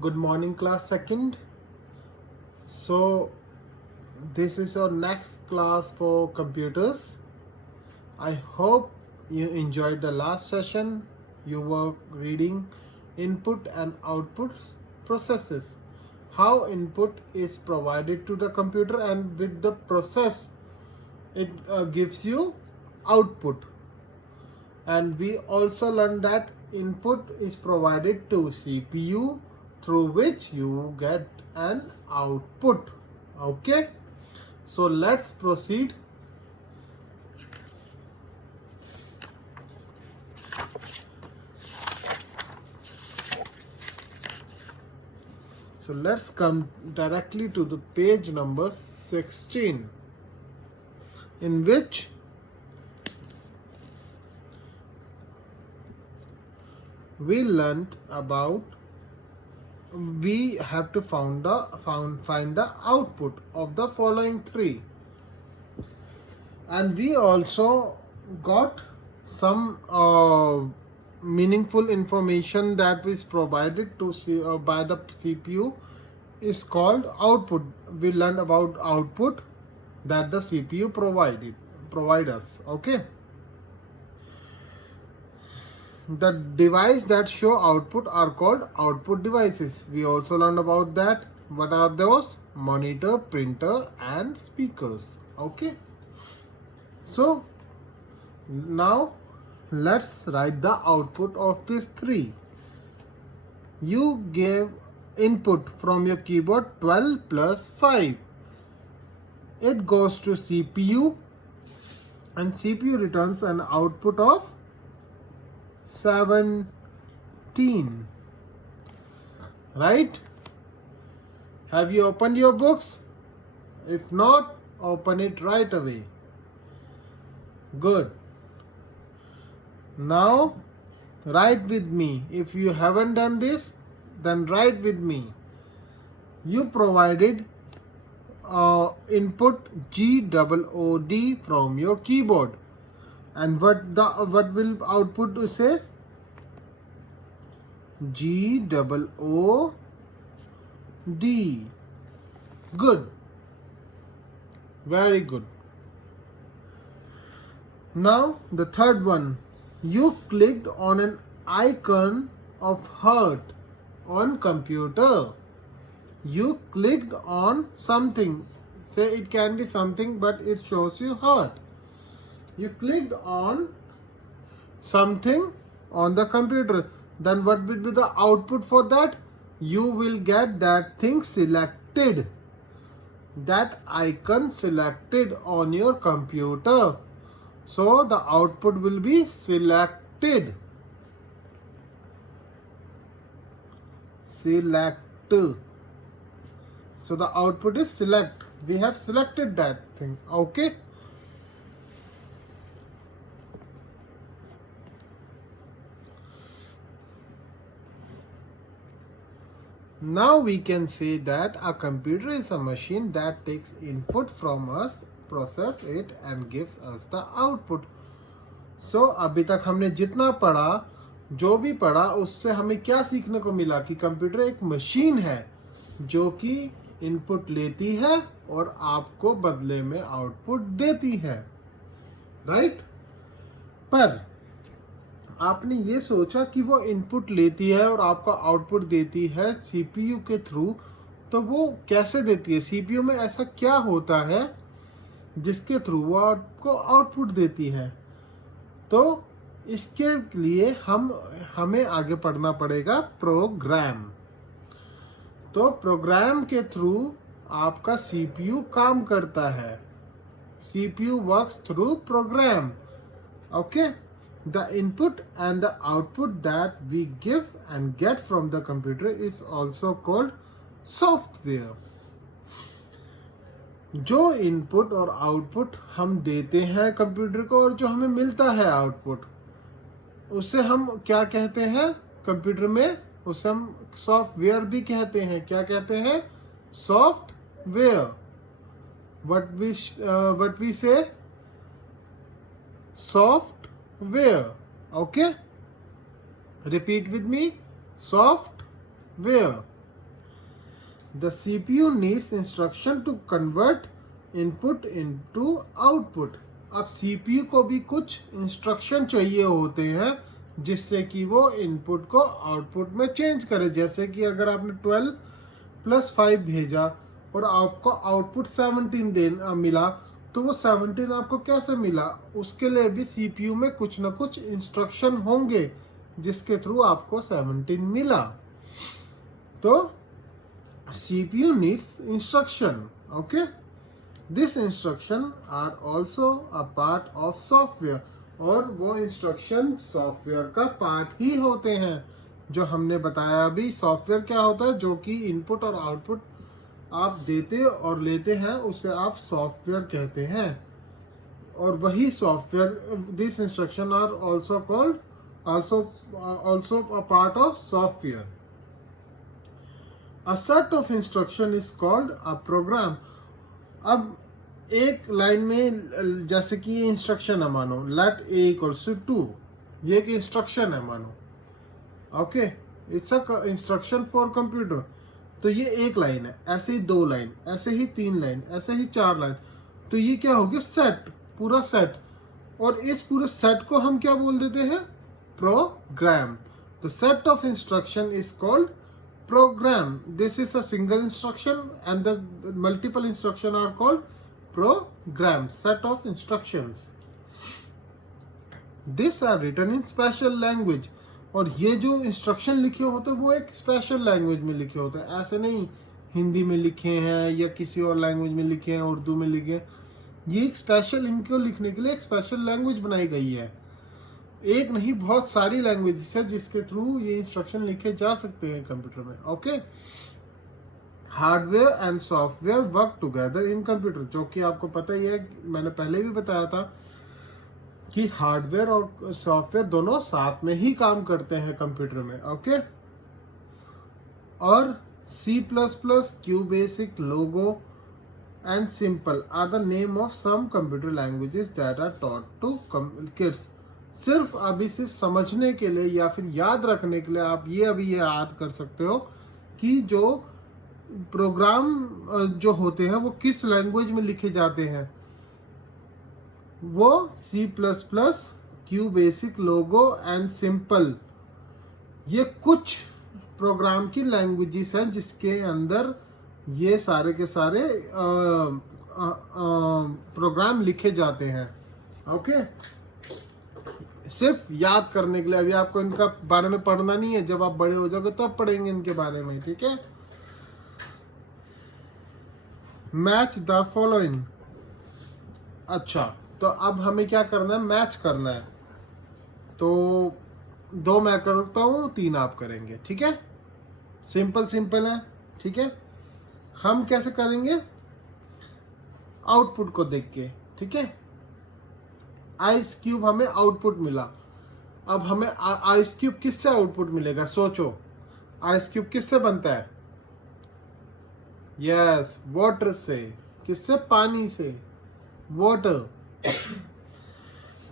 Good morning, class second. So, this is your next class for computers. I hope you enjoyed the last session. You were reading input and output processes. How input is provided to the computer, and with the process, it gives you output. And we also learned that input is provided to CPU, through which you get an output. Okay, so let's proceed. So let's come directly to the page number 16, in which we learned about we have to find the output of the following three, and we also got some meaningful information that is provided to by the CPU is called output. We learned about output that the CPU provide us. Okay, the device that show output are called output devices. We also learned about that. What are those? Monitor, printer, and speakers. Okay, so now let's write the output of these three. You gave input from your keyboard 12 plus 5. It goes to CPU, and CPU returns an output of 17. Right? Have you opened your books? If not, open it right away. Good. Now write with me. If you haven't done this, then write with me. You provided input GOOD from your keyboard, and what will output to say? GOOD. Good. Very good. Now the third one. You clicked on an icon of heart on computer. You clicked on something. Say it can be something, but it shows you heart. You clicked on something on the computer. Then what will be the output for that? You will get that thing selected. That icon selected on your computer. So the output will be selected. Select. So the output is select. We have selected that thing. Okay. Now we can say that a computer is a machine that takes input from us, process it and gives us the output. So अभी तक हमने जितना पढ़ा, जो भी पढ़ा, उससे हमें क्या सीखने को मिला कि कंप्यूटर एक मशीन है जो कि इनपुट लेती है और आपको बदले में आउटपुट देती है. राइट? पर आपने ये सोचा कि वो इनपुट लेती है और आपको आउटपुट देती है सीपीयू के थ्रू, तो वो कैसे देती है? सीपीयू में ऐसा क्या होता है जिसके थ्रू वो आपको आउटपुट देती है? तो इसके लिए हमें आगे पढ़ना पड़ेगा प्रोग्राम. तो प्रोग्राम के थ्रू आपका सीपीयू काम करता है. CPU works through program. Okay. The input and the output that we give and get from the computer is also called software. जो इनपुट और आउटपुट हम देते हैं कंप्यूटर को और जो हमें मिलता है आउटपुट, उसे हम क्या कहते हैं कंप्यूटर में? उसे हम सॉफ्टवेयर भी कहते हैं. क्या कहते हैं? Software. what we say? Software. Okay, repeat with me. Software. The CPU needs instruction to convert input into output. अब CPU को भी कुछ इंस्ट्रक्शन चाहिए होते हैं जिससे कि वो इनपुट को आउटपुट में चेंज करे। जैसे कि अगर आपने 12 + 5 भेजा और आपको आउटपुट 17 देना मिला, तो वो 17 आपको कैसे मिला, उसके लिए भी CPU में कुछ ना कुछ इंस्ट्रक्शन होंगे जिसके थ्रू आपको 17 मिला। तो CPU needs instruction. Okay, this instruction are also a part of software, और वो इंस्ट्रक्शन सॉफ्टवेयर का पार्ट ही होते हैं। जो हमने बताया अभी, सॉफ्टवेयर क्या होता है, जो कि इनपुट और आउटपुट आप देते और लेते हैं, उसे आप सॉफ्टवेयर कहते हैं। और वही software, this instruction are also called also a part of software. A set of instruction is called a program. अब एक लाइन में जैसे कि इंस्ट्रक्शन है, मानो let a equals to 2, ये एक इंस्ट्रक्शन है मानो। Okay, it's a instruction for computer. तो ये एक लाइन है, ऐसे ही 2 लाइन, ऐसे ही 3 लाइन, ऐसे ही 4 लाइन। तो ये क्या हो गया, सेट, पूरा सेट। और इस पूरे सेट को हम क्या बोल देते हैं, program. The set of instruction is called program. This is a single instruction and the multiple instruction are called program, set of instructions. These are written in special language. और ये जो इंस्ट्रक्शन लिखे होते हैं वो एक स्पेशल लैंग्वेज में लिखे होते हैं, ऐसे नहीं हिंदी में लिखे हैं या किसी और लैंग्वेज में लिखे हैं, उर्दू में लिखे हैं। ये एक स्पेशल, इनको लिखने के लिए एक स्पेशल लैंग्वेज बनाई गई है। एक नहीं, बहुत सारी लैंग्वेजेस है जिसके थ्रू ये इंस्ट्रक्शन लिखे जा सकते हैं कंप्यूटर में। Okay, hardware and software work together in computer, जो कि आपको पता ही है, मैंने पहले भी बताया था कि हार्डवेयर और सॉफ्टवेयर दोनों साथ में ही काम करते हैं कंप्यूटर में। ओके, और C++, QBasic, Logo and Simple are the name of some computer languages that are taught to kids. सिर्फ समझने के लिए या फिर याद रखने के लिए आप ये अभी याद कर सकते हो कि जो प्रोग्राम जो होते हैं वो किस लैंग्वेज में लिखे जाते हैं। वो C++, QBasic, Logo and Simple, ये कुछ प्रोग्राम की लैंग्वेजेस हैं जिसके अंदर ये सारे के सारे प्रोग्राम लिखे जाते हैं। ओके, सिर्फ याद करने के लिए, अभी आपको इनका बारे में पढ़ना नहीं है, जब आप बड़े हो जाओगे तब पढ़ेंगे इनके बारे में। ठीक है, मैच द फॉलोइंग। अच्छा, तो अब हमें क्या करना है, मैच करना है। तो 2 मैं करता हूँ, 3 आप करेंगे। ठीक है, सिंपल है। ठीक है, हम कैसे करेंगे, आउटपुट को देख के। ठीक है, आइस क्यूब हमें आउटपुट मिला। अब हमें आइस क्यूब किससे आउटपुट मिलेगा, सोचो, आइस क्यूब किससे बनता है, यस, वाटर से। किससे, पानी से, वाटर।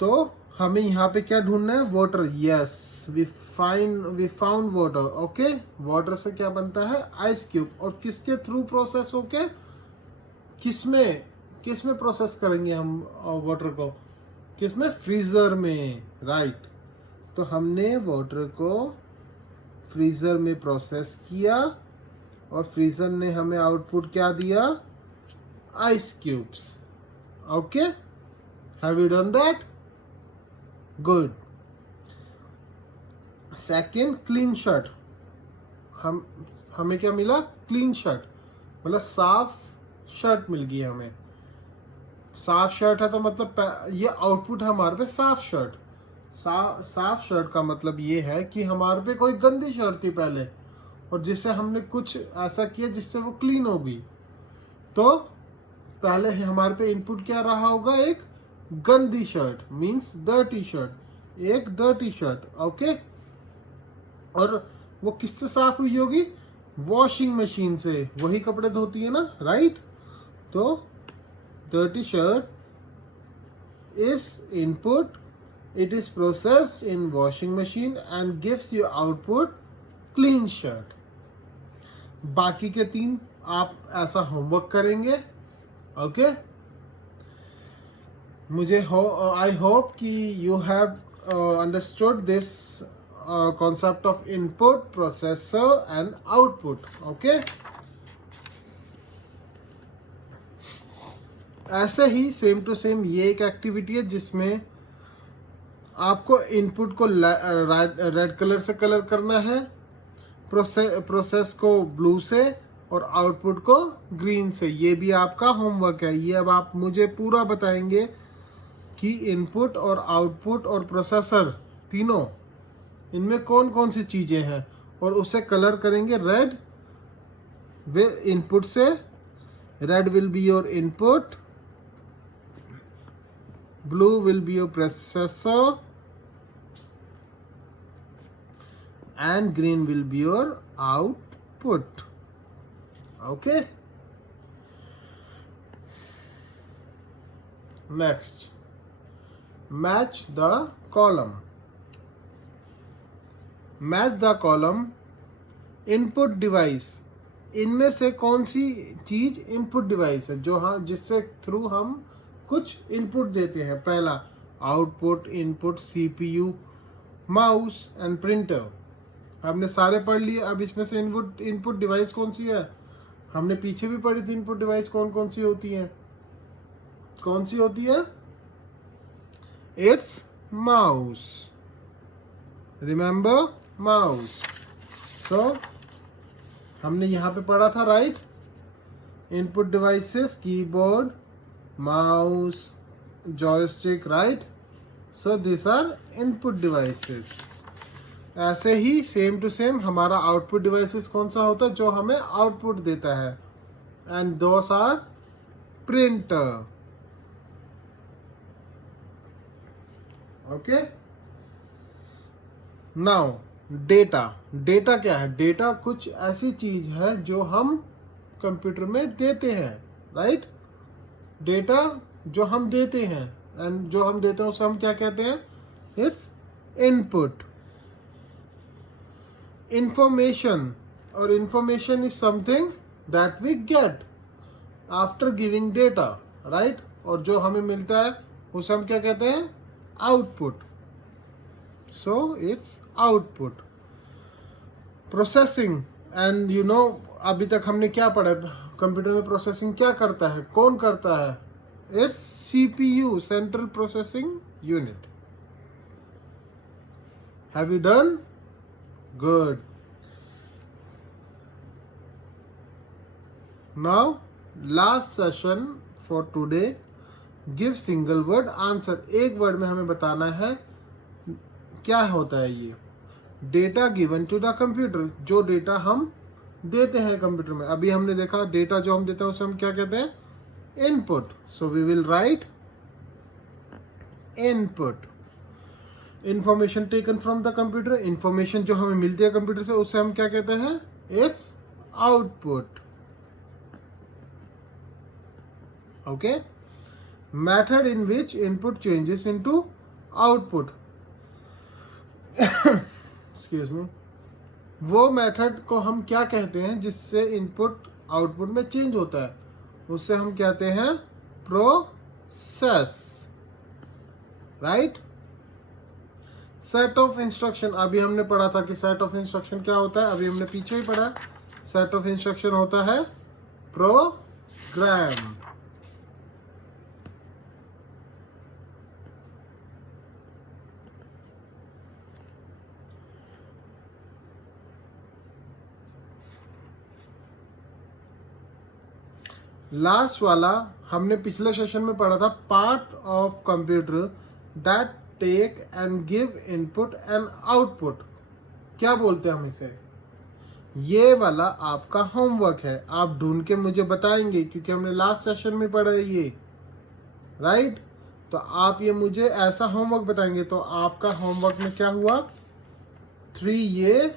तो हमें यहाँ पे क्या ढूंढना है, water. Yes, we found water. Okay, water से क्या बनता है, आइस क्यूब। और किसके थ्रू प्रोसेस होके, किसमें प्रोसेस करेंगे हम वाटर को, किसमें, फ्रीजर में, राइट। तो हमने वाटर को फ्रीजर में प्रोसेस किया और फ्रीजर ने हमें आउटपुट क्या दिया, ice cubes. Okay, have you done that, good. Second, clean shirt. हमें क्या मिला, क्लीन शर्ट, मतलब साफ शर्ट मिल गई हमें। साफ शर्ट है तो मतलब ये आउटपुट है हमारे पे, साफ शर्ट। साफ शर्ट का मतलब ये है कि हमारे पे कोई गंदी शर्ट थी पहले, और जिससे हमने कुछ ऐसा किया जिससे वो क्लीन हो गई। तो पहले हमारे पे इनपुट क्या रहा होगा, एक गंदी शर्ट, मींस डर्टी शर्ट, एक डर्टी शर्ट। ओके, और वो किससे साफ हुई होगी, वॉशिंग मशीन से, वही कपड़े धोती है ना, राइट। तो dirty shirt is input, it is processed in washing machine and gives you output clean shirt. बाकी के 3 आप ऐसा होमवर्क करेंगे। ओके, मुझे आई होप कि you have understood this concept of input, processor and output. Okay, ऐसे ही same to same ये एक एक्टिविटी है जिसमें आपको इनपुट को रेड कलर से कलर करना है, प्रोसेस को ब्लू से और आउटपुट को ग्रीन से। ये भी आपका होमवर्क है। ये अब आप मुझे पूरा बताएंगे कि इनपुट और आउटपुट और प्रोसेसर तीनों, इनमें कौन कौन सी चीज़ें हैं, और उसे कलर करेंगे रेड वे इनपुट से। Red will be your input, blue will be your processor and green will be your output. Okay, next, match the column. Match the column. Input device, इनमें से कौन सी चीज इनपुट डिवाइस है जो जिससे through हम कुछ इनपुट देते हैं। पहला output, input, CPU, mouse and printer. हमने सारे पढ़ लिए। अब इसमें से इनपुट डिवाइस कौन सी है, हमने पीछे भी पढ़ी थी। इनपुट डिवाइस कौन कौन सी होती है, कौन सी होती है? It's mouse. Remember mouse. So हमने यहाँ पे पढ़ा था, right? Input devices, keyboard, mouse, joystick, right? So these are input devices. ऐसे ही सेम टू सेम हमारा आउटपुट डिवाइसेस कौन सा होता है जो हमें आउटपुट देता है, and those are printer. Okay, now data. Data क्या है? डेटा कुछ ऐसी चीज है जो हम कंप्यूटर में देते हैं, राइट? डेटा जो हम देते हैं, एंड जो हम देते हैं उसे हम क्या कहते हैं? It's input. इंफॉर्मेशन, और information is something that we get after giving data, right? और जो हमें मिलता है उसे हम क्या कहते हैं? Output. So it's output. Processing, and you know अभी तक हमने क्या पढ़ा? कंप्यूटर में प्रोसेसिंग क्या करता है, कौन करता है? It's CPU, central processing unit. Have you done? Good. Now last session for today, give single word answer. एक वर्ड में हमें बताना है क्या होता है ये। Data given to the computer, जो डेटा हम देते हैं कंप्यूटर में। अभी हमने देखा डेटा जो हम देते हैं उसे हम क्या कहते हैं? Input. So we will write input. Information taken from the computer, information जो हमें मिलती है कंप्यूटर से उसे हम क्या कहते हैं? It's output. Okay, method in which input changes into output. Excuse me. वो मेथड को हम क्या कहते हैं जिससे इनपुट आउटपुट में चेंज होता है? उससे हम कहते हैं process, right? Set of instruction, अभी हमने पढ़ा था कि सेट ऑफ इंस्ट्रक्शन क्या होता है। अभी हमने पीछे ही पढ़ा, सेट ऑफ इंस्ट्रक्शन होता है प्रोग्राम। लास्ट वाला हमने पिछले सेशन में पढ़ा था, part of computer that take and give input and output. क्या बोलते हैं हम इसे? ये वाला आपका होमवर्क है। आप ढूंढ के मुझे बताएंगे क्योंकि हमने लास्ट सेशन में पढ़ा है ये, राइट? तो आप ये मुझे ऐसा होमवर्क बताएंगे। तो आपका होमवर्क में क्या हुआ? 3 ये,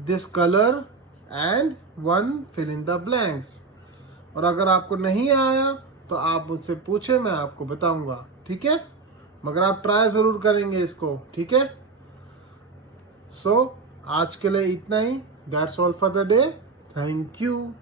this colour and 1 fill in the blanks. और अगर आपको नहीं आया तो आप मुझसे पूछे, मैं आपको बताऊंगा, ठीक है? मगर आप ट्राई जरूर करेंगे इसको, ठीक है? सो आज के लिए इतना ही. That's all for the day. Thank you.